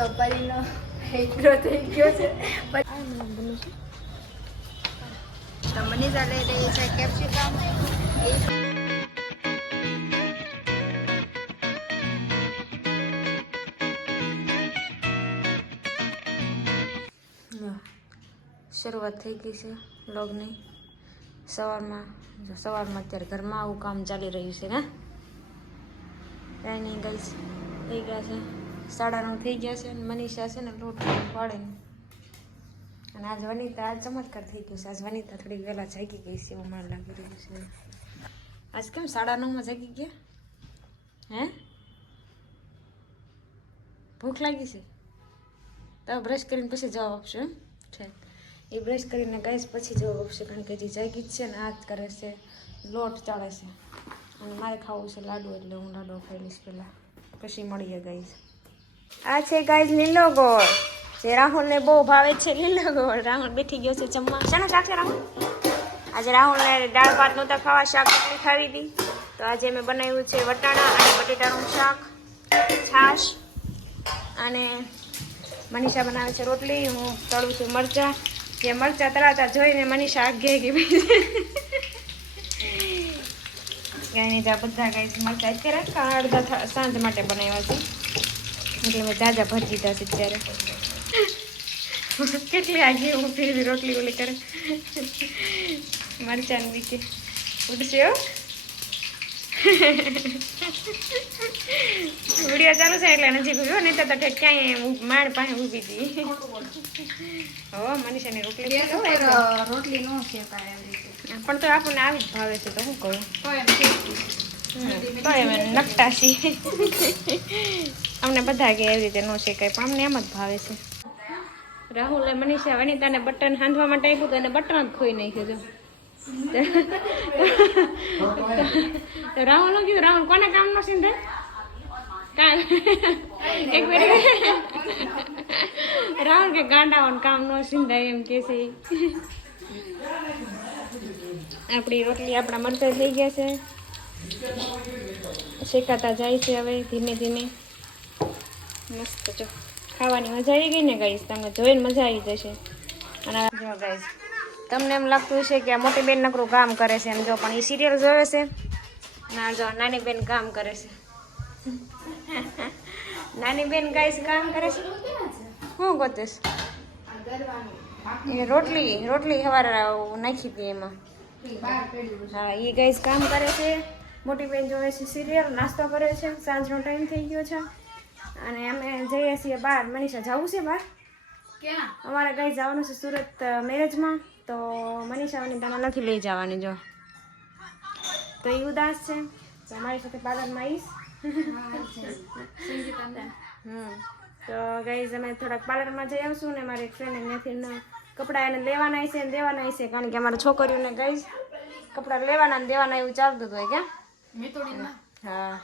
તો પરીનો હેકરો થઈ ગયો છે તો મનીષા લઈ રહી છે કેપ્સિકમ શરૂઆત થઈ ગઈ છે વ્લોગની સવારમાં જો સવારમાં અત્યારે ઘરમાં આવું કામ ચાલી રહ્યું છે ને કાંઈ નહીં ગઈ થઈ ગયા છે સાડા નવ થઈ ગયા છે અને મનીષા છે ને લોટ પાડે અને આજ વનિતા, આજ ચમત્કાર થઈ ગયો છે. આજ વનિતા થોડી વહેલા જાગી ગઈ છે એવું મને લાગી રહ્યું છે. આજ કેમ સાડા નવમાં જાગી ગયા? હે? ભૂખ લાગી છે? તો બ્રશ કરીને પછી જવાબ આપશો એમ? છે. એ બ્રશ કરીને ગાઈશ પછી જવાબ આપશે, કારણ કે જે જાગી જ છે ને, આ જ કરે છે. લોટ ચાળે છે. અને મારે ખાવું છે લાડુ, એટલે હું લાડુ ખાઈ લઈશ પહેલાં. પછી મળીએ ગાઈસ. આ છે ગાઈઝ લીલો ગોળ. જે રાહુલને બહુ ભાવે છે લીલો ગોળ. રાહુલ બેઠી ગયો છે જમવા. શાનું શાક છે રાહુલ? આજે રાહુલને દાળ ભાત નહોતા ખાવા, શાક રોટલી ખાવી તો આજે મેં બનાવ્યું છે વટાણા અને બટેટાનું શાક, છાશ અને મનીષા બનાવે છે રોટલી. હું તળું છું મરચાં. જે મરચાં તળાતા જોઈને મનીષા આગે ગઈ ગાયને ત્યાં બધા ગાય મરચાં અત્યારે અડધા સાંજ માટે બનાવ્યા છે. એટલે મેં જાજા ભરી દીધા છે અત્યારે. કેટલી આગે હું ફીરવી રોટલી ઓલી કરે. મરચાં નીચે ઉડશે હો. વીડિયો ચાલુ છે એટલે નજીક ઊભી નહીં તો તો ક્યાંય માળ પાસે ઊભી હતી. હો મનીષાની રોટલી રોટલી નો પણ તો આપણને આવી જ ભાવે છે તો શું કહું? તો એમ અમને બધા કે એવી રીતે ન શેકાય પણ અમને એમ જ ભાવે છે. રાહુલે મનીષા વનિતાને બટન હાંધવા માટે આપ્યું તો બટન જ ખોઈ નાખ્યું કીધું રાહુલનું કીધું, રાહુલ, કોને કામ નો સિંધે એક મિનિટ. રાહુલ કે, ગાંડાઓને કામ નો સિંધાય એમ કે છે. આપણી રોટલી આપણા મરચા થઈ ગયા છે. શેકાતા જાય છે હવે, ધીમે ધીમે. મસ્ત જો, ખાવાની મજા આવી ગઈ ને ગાઈશ તમને જોઈને મજા આવી જશે. ગાઈસ તમને એમ લાગતું હશે કે આ મોટી બેન નકરું કામ કરે છે એમ જો, પણ એ સિરિયલ જોવે છે? ના જો નાની બેન કામ કરે છે. નાની બેન ગાઈસ કામ કરે છે? શું ગોતીશ એ રોટલી રોટલી સવારે નાખી હતી એમાં. છે. હા એ ગાઈશ કામ કરે છે. મોટી બેન જોવે છે સિરિયલ નાસ્તો કરે છે સાંજનો ટાઈમ થઈ ગયો છે. અને અમે જઈએ છીએ બહાર. મનીષા જવું છે બહાર? ક્યાં? અમારે ગાઈ જવાનું છે સુરત મેરેજમાં તો મનીષા તમે નથી લઈ જવાની જો. તો એ ઉદાસ છે. તો અમારી સાથે પાર્લરમાં આવીશ. હમ. તો ગાઈઝ અમે થોડાક પાર્લરમાં જઈ આવશું ને મારી ફ્રેન્ડ ત્યાંથી કપડાં એને લેવાના છે ને દેવાના છે કારણ કે અમારા છોકરીઓને ગાઈઝ કપડાં લેવાના ને દેવાના એવું ચાલતું હતું ક્યાં? હા.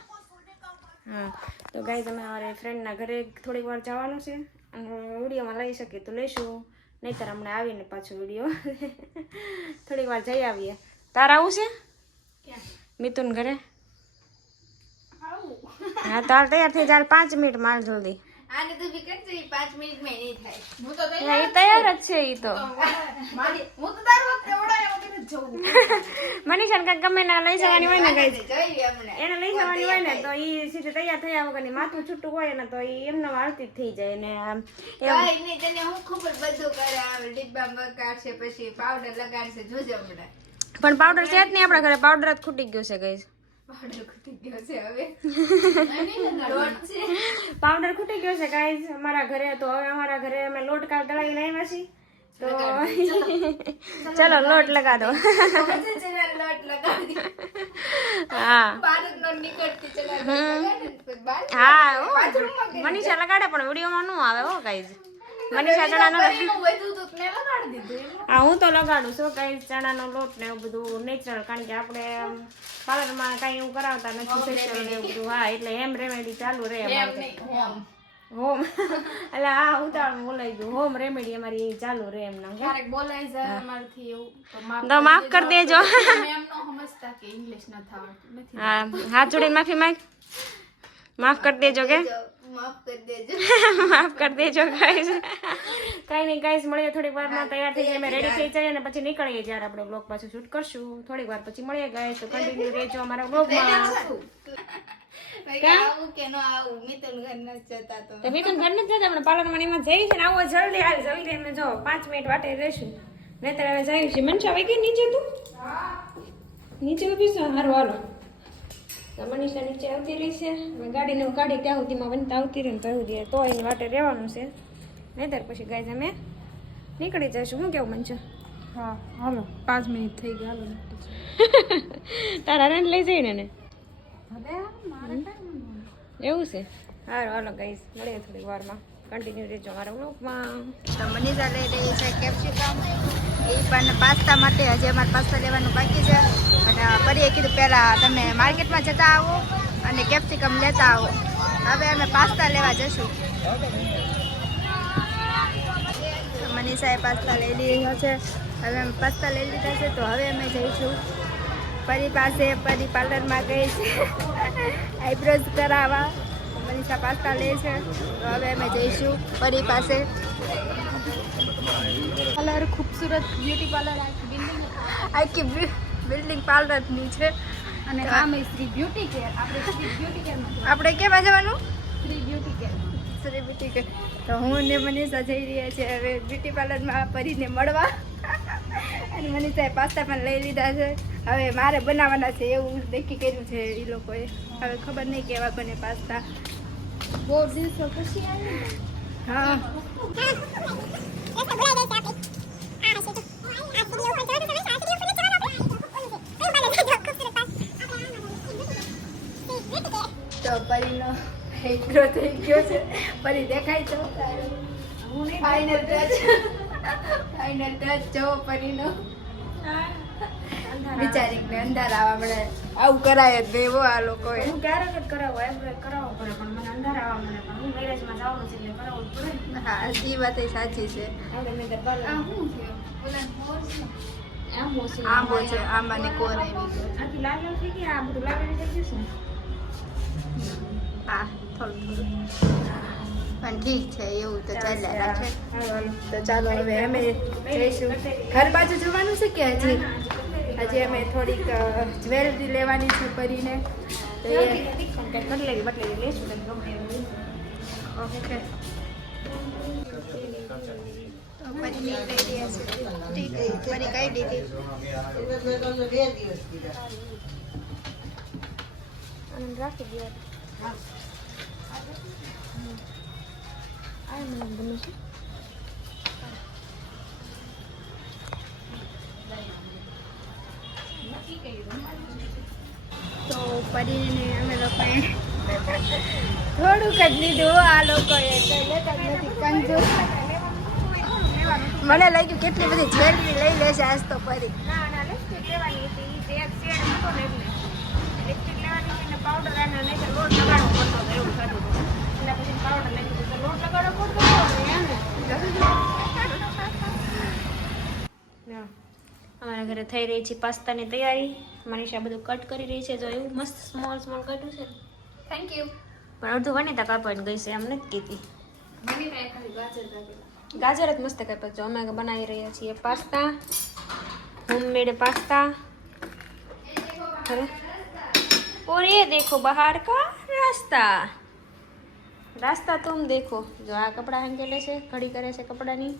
હા. તો ગાય તમે અમારી ફ્રેન્ડના ઘરે થોડીક વાર જવાનું છે અને વિડીયોમાં લઈ શકીએ તો લઈશું. નહીંતર હમણાં આવીને પાછો વીડિયો. થોડીક વાર જઈ આવીએ. તાર આવું છે? મિતુન ઘરે? હા તાર તૈયાર થઈ જાય પાંચ મિનિટ માલ જલ્દી. આને તો બી કરજો ઈ પાંચ મિનિટમાં નહીં થાય. હું તો તૈયાર તૈયાર જ છે ઈ તો. મારી હું તો દર વખતે ઓડાય વગર જવું જઉં. મનીષાને કાંઈક ગમે ના લઈ જવાની હોય ને કઈ એને લઈ જવાની હોય ને તો એ સીધે તૈયાર થયા વગરની માથું છૂટું હોય ને તો એ એમને વાળતી જ થઈ જાય ને આમ એમ. કાંઈ નહીં, તને હું ખબર બધું કરે આવે ડિબ્બામાં કાઢશે પછી પાવડર લગાડશે જોજે હમણાં પણ પાવડર છે જ નહીં આપણા ઘરે પાવડર જ ખૂટી ગયો છે ગાઈઝ પાવડર ખૂટી ગયો છે હવે. પાવડર ખૂટી ગયો છે ગાઈઝ અમારા ઘરે તો હવે અમારા ઘરે અમે લોટ કાલ દળાવીને આવ્યા છીએ. તો ચલો લોટ લગા દો. હો. મનીષા લગાડે પણ વિડીયોમાં ન આવે હો ગાઈઝ મનીષા ચણાનો. હા હું તો લગાડું છું કઈ ચણાનો લોટ ને એવું બધું નેચરલ કારણ કે આપણે પાર્લરમાં કાંઈ એવું કરાવતા નથી ફેશિયલ ને એવું બધું. હા એટલે એમ રેમેડી ચાલુ રહે હોમ. એટલે હા ઉતાવળ બોલાઈ ગયું. હોમ રેમેડી અમારી ચાલુ રહે એમ નામ ક્યારેક બોલાઈ જાય અમારથી એવું તો માફ કરી દેજો. એમ ન સમજતા કે ઇંગ્લિશ ન થાવ નથી હા હાથ જોડીને માફી માંગ. માફ કરી દેજો કે? માફ કરી દેજો. ગાઈસ કઈ નહીં ગાઈસ મળીએ થોડીક વારમાં તૈયાર થઈ જાય અમે રેડી થઈ જઈએ અને પછી નીકળીએ જ્યારે આપણે બ્લોગ પાછું શૂટ કરશું. થોડીક વાર પછી મળીએ ગાઈસ તો કન્ટિન્યુ રહેજો અમારા બ્લોગમાં નીચે તું? નીચે હારું હાલો. મનીષા નીચે આવતી રહી છે. મેં ગાડીને હું કાઢી ત્યાં સુધીમાં બનતા આવતી રહી ને તો દે તો એની વાટે રહેવાનું છે. નહીતર પછી ગાય અમે નીકળી જઈશું. શું કેવું મનસા હા હાલો. પાંચ મિનિટ થઈ ગયા હાલો. તારા રેન્ટ લઈ જઈને ને? એવું છે? સારું હાલો ગાઈસ મળીએ થોડીક વારમાં. કન્ટિન્યુ રહેજો, મારા બ્લોગમાં તો મનીષા લઈ રહી છે કેપ્સિકમ એ પણ પાસ્તા માટે, હજી અમારે પાસ્તા લેવાનું બાકી છે. અને ફરીએ કીધું પહેલાં તમે માર્કેટમાં જતા આવો અને કેપ્સિકમ લેતા આવો. હવે અમે પાસ્તા લેવા જશું. મનીષાએ પાસ્તા લઈ લીધો છે. હવે અમે પાસ્તા લઈ લીધા છે, તો હવે અમે જઈશું. પરી પાસે પરી પાર્લરમાં ગઈ છે. આઈબ્રોઝ કરાવવા. મનીષા પાસ્તા લે છે. તો હવે અમે જઈશું પરી પાસે. પાર્લર ખૂબસૂરત બ્યુટી પાર્લર આખી બિલ્ડિંગ બિલ્ડિંગ પાર્લરની છે. અને આમ શ્રી બ્યુટી કેર આપણે શ્રી બ્યુટી કેરમાં આપણે કેમાં જવાનું? Shri beauty care Shri beauty કે તો હું ને મનીષા જઈ રહ્યા છે હવે બ્યુટી પાર્લરમાં પરીને મળવા. અને મનીષાએ પાસ્તા પણ લઈ લીધા છે. હવે મારે બનાવવાના છે એવું નક્કી કર્યું છે એ લોકોએ. હવે ખબર નહીં કેવા બને પાસ્તા બહુ દિવસો હા તો પરીનો હેડ્રો થઈ ગયો છે. પરી દેખાય તો? ટચ ફાઇનલ ટચ જો પરીનો. બિચારીને અંધાર આવવા મળે આવું કરાય જ નહીં આ લોકો હું ક્યારેક જ કરાવું આઈબ્રો કરાવવો પડે પણ મને અંધાર આવવા મળે પણ હું મેરેજમાં જવાનું છે એટલે કરાવવું પડે હા એ વાત એ સાચી છે. હવે મેં તો આંબો છે? આંબાની કોર આવી આખી લાલ લાલ થઈ ગઈ આ બધું લાલ લાલ થઈ ગયું હા થોડું થોડું. પણ ઠીક છે એવું તો ચાલ્યા રાખે. તો ચાલો હવે અમે જઈશું. ઘર બાજુ જવાનું છે કે હજી? હજી અમે થોડીક જ્વેલરી લેવાની છે પરીને તો એ કંઈક કટલેરી બટલેરી લેશું. ઓકે રાખી દે આ મને તો પરીને અમે લોકોએ થોડુંક જ લીધું આ લોકોએ. કંઈ લેતા જ મને લાગ્યું કેટલી બધી જેલની લઈ લેશે આજ તો ને પાવડર અને લોટ લગાડવો પડતો એવું થતું એટલે પછી પાવડર લઈ લીધું લોટ લગાડવો પડતો અમારા ઘરે થઈ રહી છે પાસ્તાની તૈયારી. મનીષા બધું કટ કરી રહી છે જો એવું મસ્ત સ્મોલ સ્મોલ કાઢ્યું છે થેન્ક યુ પણ અડધું વનિતા કાપવાની ગઈ છે એમ નથી કીધી મને કાંઈ ખાલી ગાજર કાપેલા ગાજર જ મસ્ત કાપ્યા છે અમે બનાવી રહ્યા છીએ પાસ્તા હોમમેડ પાસ્તા અરે और ये देखो बाहर का रास्ता रास्ता तुम देखो જો આ કપડાં હેંગેલે છે ઘડી કરે છે કપડાની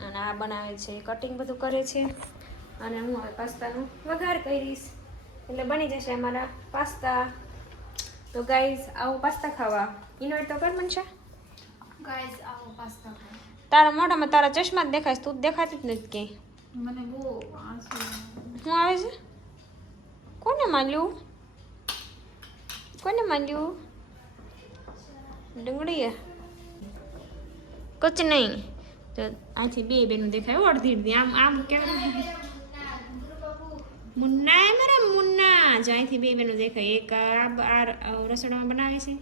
અને આ બનાવે છે કટિંગ બધું કરે છે અને હું હવે પાસ્તાનું વઘાર કરીશ. એટલે બની જશે અમારા પાસ્તા. તો ગાઈઝ આવો પાસ્તા ખાવા. ઇન્વાઇટ તો કર મનશા ગાઈઝ આવો પાસ્તા. તારા મોઢામાં તારા ચશ્મા જ દેખાય તું દેખાતી જ નથી કે મને બહુ શું આવે છે? કોને માલ્યું કોને માલ્યું ડુંગળીએ. કચ નહીં. તો આથી બે બેનું દેખાય અડધી અડધી. આમ આમ કેમ? મુન્ના એ મારા મુન્ના જ અહીંથી બે બેનું દેખાય એક આ રસોડામાં બનાવે છે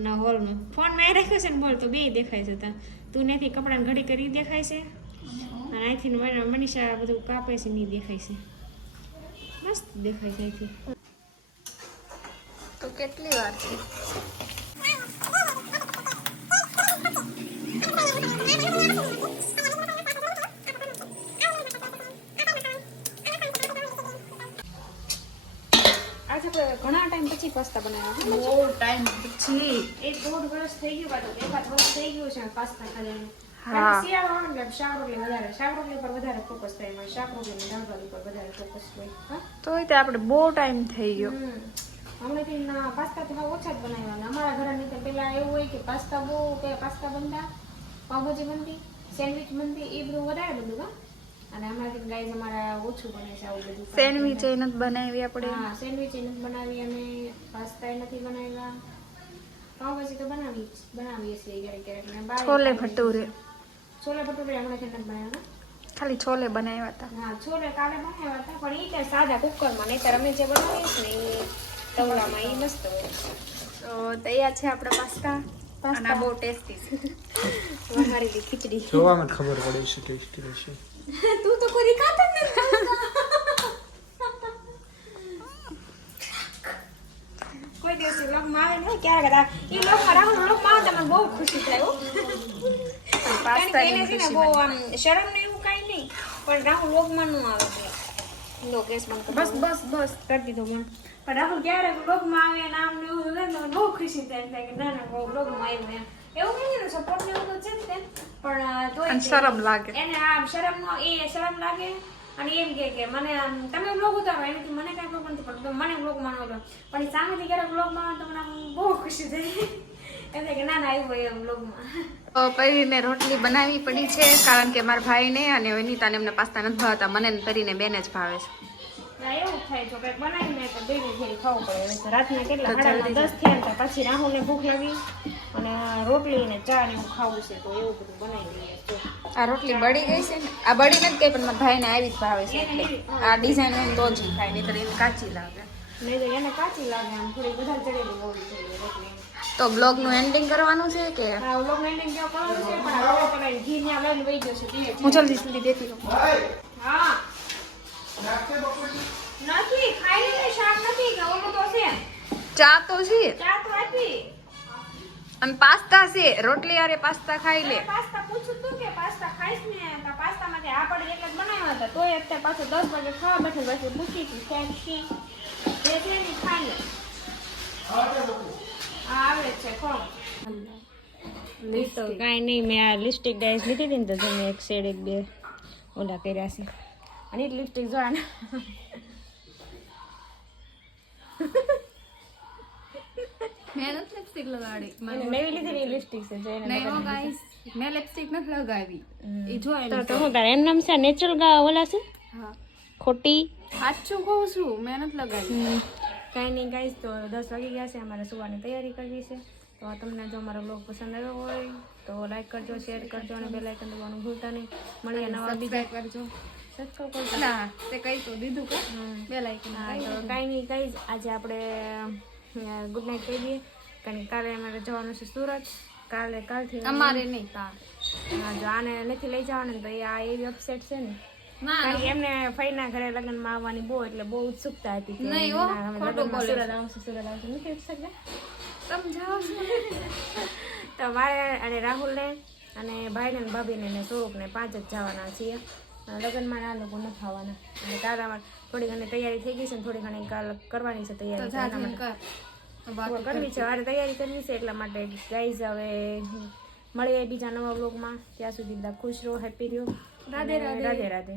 ના હોલમાં. ફોનમાં એ રાખ્યો છે ને બોલ તો બે દેખાય છે ત્યાં. તું નથી કપડાને ઘડી કરી દેખાય છે. અને અહીંથી મને- મનીષા બધું કાપે છે નહીં દેખાય છે. મસ્ત દેખાય છે અહીંથી. તો કેટલી વાર છે આજે આપણે ઘણા ટાઈમ પછી પાસ્તા બનાવ્યા? બહુ ટાઈમ પછી. એક દોઢ વર્ષ થઈ ગયું પાછું. એકાદ વર્ષ થઈ ગયું છે પાસ્તા ખાવાનું હા. શિયાળો આવે એટલે શાક રોટલી વધારે. શાક રોટલી પર વધારે ફોકસ થાય એમાં. શાક રોટલી અને દાળ ભાત પર વધારે ફોકસ હોય. તો એ આપણે બહુ ટાઈમ થઈ ગયો. હમ. હમણાંથી પાસ્તા તો ઓછા જ બનાવ્યા અને અમારા ઘરે નહીં તો પેલા એવું હોય કે પાસ્તા બહુ કે પાસ્તા બનતા પાવભાજી બનતી સેન્ડવિચ બનતી એ બધું વધારે બધું કા અને અમારાથી ગાઈઝ અમારા ઓછું બને છે આવું બધું. સેન્ડવિચ એ નથી બનાવી આપણે હા સેન્ડવિચ નથી બનાવી અમે. પાસ્તા નથી બનાવ્યા પાવભાજી તો બનાવી બનાવીએ છીએ ક્યારેક ક્યારેક. છોલે ભટુરે. છોલે ભટુરે હમણાં નથી બનાવ્યા ખાલી છોલે બનાવ્યા હતા. હા છોલે કાલે બનાવ્યા હતા પણ એ ત્યાં સાદા કુકરમાં નહીં અમે જે બનાવીએ છીએ ને એ તવલામાં એ મસ્ત હોય તો તૈયાર છે આપણા પાસ્તા. પાસ્તા? બહુ ટેસ્ટી છે. અમારી ખીચડી. જોવામાં ખબર પડે છે ટેસ્ટી રહેશે તું તો કોઈ ખાતો જ નથી કોઈ દિવસ વ્લોગમાં આ- ઈ વ્લોગમાં રાહુલ વ્લોગમાં આવે તો બહુ ખુશી થાય કારણ કે એને છે ને બહુ આમ શરમ ને એવું કાંઈ નહીં પણ રાહુલ વ્લોગમાં નું આવે છે. લો ગેસ બંધ બસ બસ બસ કરી દીધો બંધ પણ રાહુલ ક્યારેક વ્લોગમાં આવે ને ને એવું થાય તો બહુ ખુશી થાય એમ થાય કે ના ના બહુ આવ્યો એમ. એવું નહીં ને સપોર્ટ ને એવું તો છે જ તે પણ તે- શરમ લાગે. એને આમ શરમ નો એ શરમ લાગે અને એમ કે કે મને તમે બ્લોગ ઉતારો એનાથી મને કાંઈ પ્રોબ્લેમ નથી પણ મને બ્લોગમાં નહોતો પણ એ સામેથી ક્યારેક બ્લોગમાં તો મને બહુ ખુશી થઈ એમ કે ના ના હોય એમ બ્લોગમાં તો પરીને રોટલી બનાવી પડી છે કારણ કે મારા ભાઈને અને વનિતાને એમને પાસ્તા નથી ભાવતા મને ને બેને જ ભાવે છે. એવું જ થાય છે કંઈક બનાવીને તો ફેરી ખાવું પડે. રાતના કેટલા સાડા દસ થયા ને તો પછી રાહુલને ભૂખ લાગી. અને રોટલી ને ચા ને એવું ખાવું છે તો એવું બધું બનાવી દઈએ. આ રોટલી બળી ગઈ છે. ને આ બળી નથી ગઈ પણ મારા ભાઈને આવી જ ભાવે છે આ ડિઝાઇન હોય તો જ ખાય નહીં તો એને કાચી લાગે. નહીં તો એને કાચી લાગે આમ થોડી બધા ચડેલી હોવી જોઈએ રોટલી. તો બ્લોગનું એન્ડિંગ કરવાનું છે કે? બ્લોગનું એન્ડિંગ કેવો કરવાનું છે? પણ હવે તમે ઘી ને લઈને ગયો તે હું જલ્દી જલ્દી દેતી રહું. હા. નથી ખાઈ લે શાક નથી કે તો છે. ચા તો છે. ચા તો આપી. અને પાસ્તા છે. રોટલી આરે પાસ્તા ખાઈ લે. પાસ્તા પૂછું તું પાસ્તા ખાઈશ ને તો પાસ્તા માંથી આ પડે એટલે જ બનાવ્યા હતા. તોય અત્યારે પાછું દસ વાગે ખાવા બેઠે પછી પૂછી હતી છે. જે છે ને ખાઈ લે. આવે છે કોણ તો કાંઈ નહીં મેં આ લિપસ્ટિક ડાયસ લીધી હતી ને તો મેં એક શેડ એક બે ઓલા કર્યા છે. અને લિપસ્ટિક જોવાના. મેં નથી લિપસ્ટિક લગાડી. એને નવી લીધી ને લિપસ્ટિક છે નહીં ગાઈસ મેં લિપસ્ટિક નથી લગાવી. એ જો તો હું તારે એમ નામ છે નેચરલ ગા ઓલા છે હા. ખોટી? સાચું કહું છું? મેં નથી લગાવી. કાંઈ નહીં ગાઈસ તો દસ વાગી ગયા છે અમારે સુવાની તૈયારી કરવી છે. તો તમને જો અમારો બ્લોગ પસંદ આવ્યો હોય તો લાઈક કરજો શેર કરજો અને બેલ આઇકન દબાવવાનું ભૂલતા નહીં. મળીએ નવા બીજા કરજો. કઈ કાંઈ નહીં ગાઈઝ આજે આપણે ગુડ નાઇટ કહી દઈએ. કારણ કે કાલે અમારે જવાનું છે સુરત. કાલે કાલથી અમારે નહીં હા, જો આને નથી લઈ જવાનું તો એ આ એવી અપસેટ છે ને. એમને ફઈના ઘરે લગ્નમાં આવવાની બહુ એટલે બહુ ઉત્સુકતા હતી નહીં હો, ખોટું બોલે સુરત આવશું સુરત આવશું. નથી ઉત્સુકતા તમે જાઓ તો મારે અને રાહુલને અને ભાઈને ને ભાભીને ને સ્વરૂપને પાંચ જ જવાના છીએ. લગ્નમાં આ લોકો નથી આવવાના. અને કાલ થોડી ઘણી તૈયારી થઈ ગઈ છે ને થોડી ઘણી કાલ કરવાની છે તૈયારી કરવી છે મારે તૈયારી કરવી છે એટલા માટે ગાઈઝ હવે મળીએ બીજા નવા બ્લોગમાં ત્યાં સુધી બધા ખુશ રહો હેપી રહ્યો રાધે રાધે. રાધે રાધે.